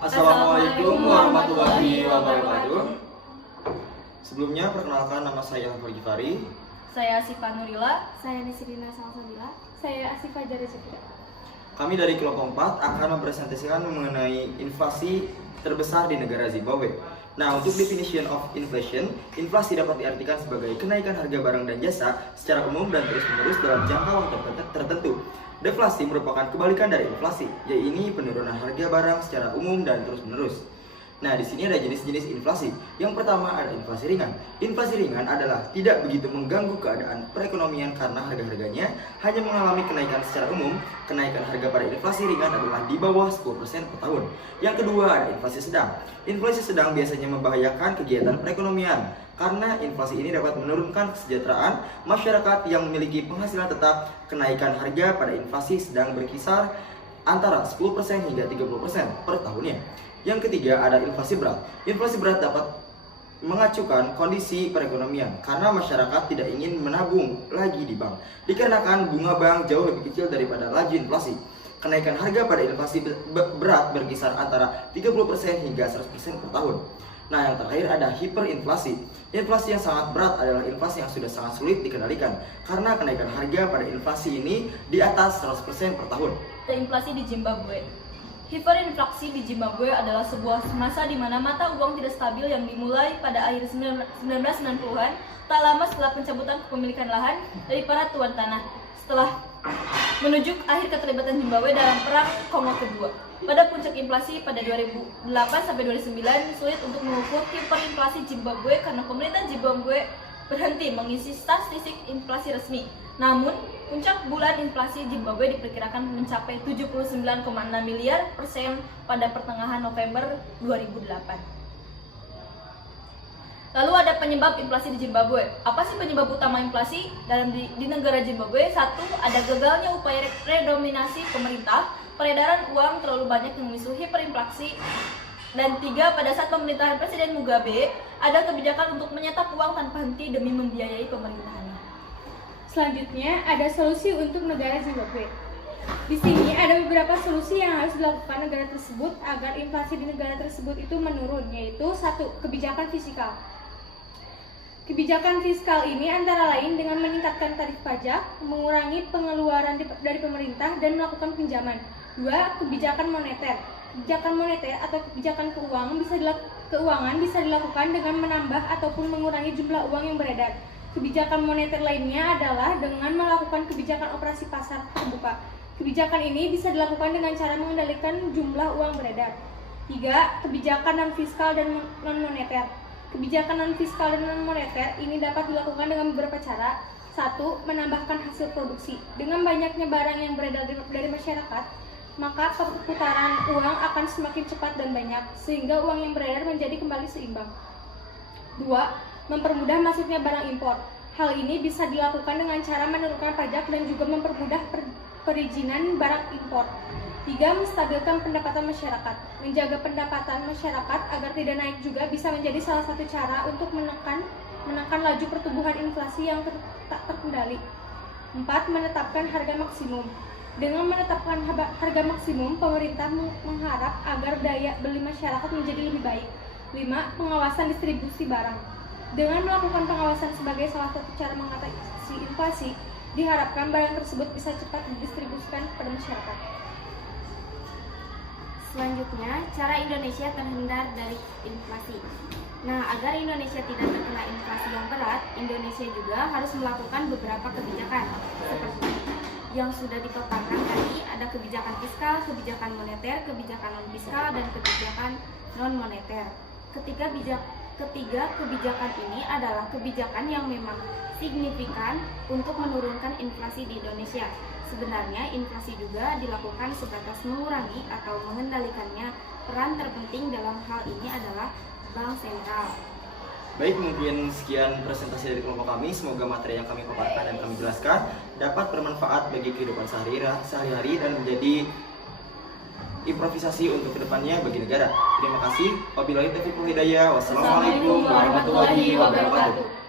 Assalamualaikum warahmatullahi wabarakatuh. Sebelumnya perkenalkan, nama saya Afar Gifari. Saya Asifa Nurila. Saya Nisrina Salsabila. Saya Asifa Jarizakira. Kami dari kelompok 4 akan mempresentasikan mengenai inflasi terbesar di negara Zimbabwe. Nah, untuk definition of inflation, inflasi dapat diartikan sebagai kenaikan harga barang dan jasa secara umum dan terus-menerus dalam jangka waktu tertentu. Deflasi merupakan kebalikan dari inflasi, yaitu penurunan harga barang secara umum dan terus-menerus. Nah, di sini ada jenis-jenis inflasi. Yang pertama ada inflasi ringan. Inflasi ringan adalah tidak begitu mengganggu keadaan perekonomian karena harga-harganya hanya mengalami kenaikan secara umum. Kenaikan harga pada inflasi ringan adalah di bawah 10% per tahun. Yang kedua ada inflasi sedang. Inflasi sedang biasanya membahayakan kegiatan perekonomian karena inflasi ini dapat menurunkan kesejahteraan masyarakat yang memiliki penghasilan tetap. Kenaikan harga pada inflasi sedang berkisar antara 10% hingga 30% per tahunnya. Yang ketiga ada inflasi berat. Inflasi berat dapat mengacukan kondisi perekonomian karena masyarakat tidak ingin menabung lagi di bank dikarenakan bunga bank jauh lebih kecil daripada laju inflasi. Kenaikan harga pada inflasi berat berkisar antara 30% hingga 100% per tahun. Nah, yang terakhir ada hiperinflasi. Inflasi yang sangat berat adalah inflasi yang sudah sangat sulit dikendalikan karena kenaikan harga pada inflasi ini di atas 100% per tahun. Inflasi di Zimbabwe. Hiperinflasi di Zimbabwe adalah sebuah masa di mana mata uang tidak stabil yang dimulai pada akhir 1990-an, tak lama setelah pencabutan kepemilikan lahan dari para tuan tanah, setelah menuju akhir keterlibatan Zimbabwe dalam Perang Kongo Kedua. Pada puncak inflasi pada 2008-2009, sulit untuk mengukur hiperinflasi Zimbabwe karena pemerintah Zimbabwe berhenti mengisi statistik inflasi resmi. Namun, puncak bulan inflasi Zimbabwe diperkirakan mencapai 79,6 miliar persen pada pertengahan November 2008. Lalu ada penyebab inflasi di Zimbabwe. Apa sih penyebab utama inflasi di negara Zimbabwe? Satu, ada gagalnya upaya redominasi pemerintah, peredaran uang terlalu banyak yang memicu hiperinflasi. Dan tiga, pada saat pemerintahan Presiden Mugabe, ada kebijakan untuk menyetak uang tanpa henti demi membiayai pemerintahannya. Selanjutnya ada solusi untuk negara Zimbabwe. Di sini ada beberapa solusi yang harus dilakukan negara tersebut agar inflasi di negara tersebut itu menurun, yaitu satu, kebijakan fiskal. Kebijakan fiskal ini antara lain dengan meningkatkan tarif pajak, mengurangi pengeluaran dari pemerintah, dan melakukan pinjaman. Dua, kebijakan moneter. Kebijakan moneter atau kebijakan keuangan bisa dilakukan dengan menambah ataupun mengurangi jumlah uang yang beredar. Kebijakan moneter lainnya adalah dengan melakukan kebijakan operasi pasar terbuka. Kebijakan ini bisa dilakukan dengan cara mengendalikan jumlah uang beredar. Tiga, kebijakan non-fiskal dan non-moneter. Kebijakan non-fiskal dan non-moneter ini dapat dilakukan dengan beberapa cara. Satu, menambahkan hasil produksi. Dengan banyaknya barang yang beredar dari masyarakat, maka perputaran uang akan semakin cepat dan banyak, sehingga uang yang beredar menjadi kembali seimbang. Dua, mempermudah masuknya barang impor. Hal ini bisa dilakukan dengan cara menurunkan pajak dan juga mempermudah perizinan barang impor. Tiga, menstabilkan pendapatan masyarakat. Menjaga pendapatan masyarakat agar tidak naik juga bisa menjadi salah satu cara untuk menekan laju pertumbuhan inflasi yang tak terkendali. Empat, menetapkan harga maksimum. Dengan menetapkan harga maksimum, pemerintah mengharap agar daya beli masyarakat menjadi lebih baik. Lima, pengawasan distribusi barang. Dengan melakukan pengawasan sebagai salah satu cara mengatasi inflasi, diharapkan barang tersebut bisa cepat didistribusikan kepada masyarakat. Selanjutnya, cara Indonesia terhindar dari inflasi. Nah, agar Indonesia tidak terkena inflasi yang berat, Indonesia juga harus melakukan beberapa kebijakan seperti yang sudah dipaparkan tadi. Ada kebijakan fiskal, kebijakan moneter, kebijakan non-fiskal, dan kebijakan non-moneter. Ketiga kebijakan ini adalah kebijakan yang memang signifikan untuk menurunkan inflasi di Indonesia. Sebenarnya inflasi juga dilakukan sebatas mengurangi atau mengendalikannya. Peran terpenting dalam hal ini adalah bank sentral. Baik, mungkin sekian presentasi dari kelompok kami. Semoga materi yang kami paparkan dan kami jelaskan dapat bermanfaat bagi kehidupan sehari-hari dan menjadi improvisasi untuk kedepannya bagi negara. Terima kasih. Wabillahi taufiq wal hidayah. Wassalamualaikum warahmatullahi wabarakatuh.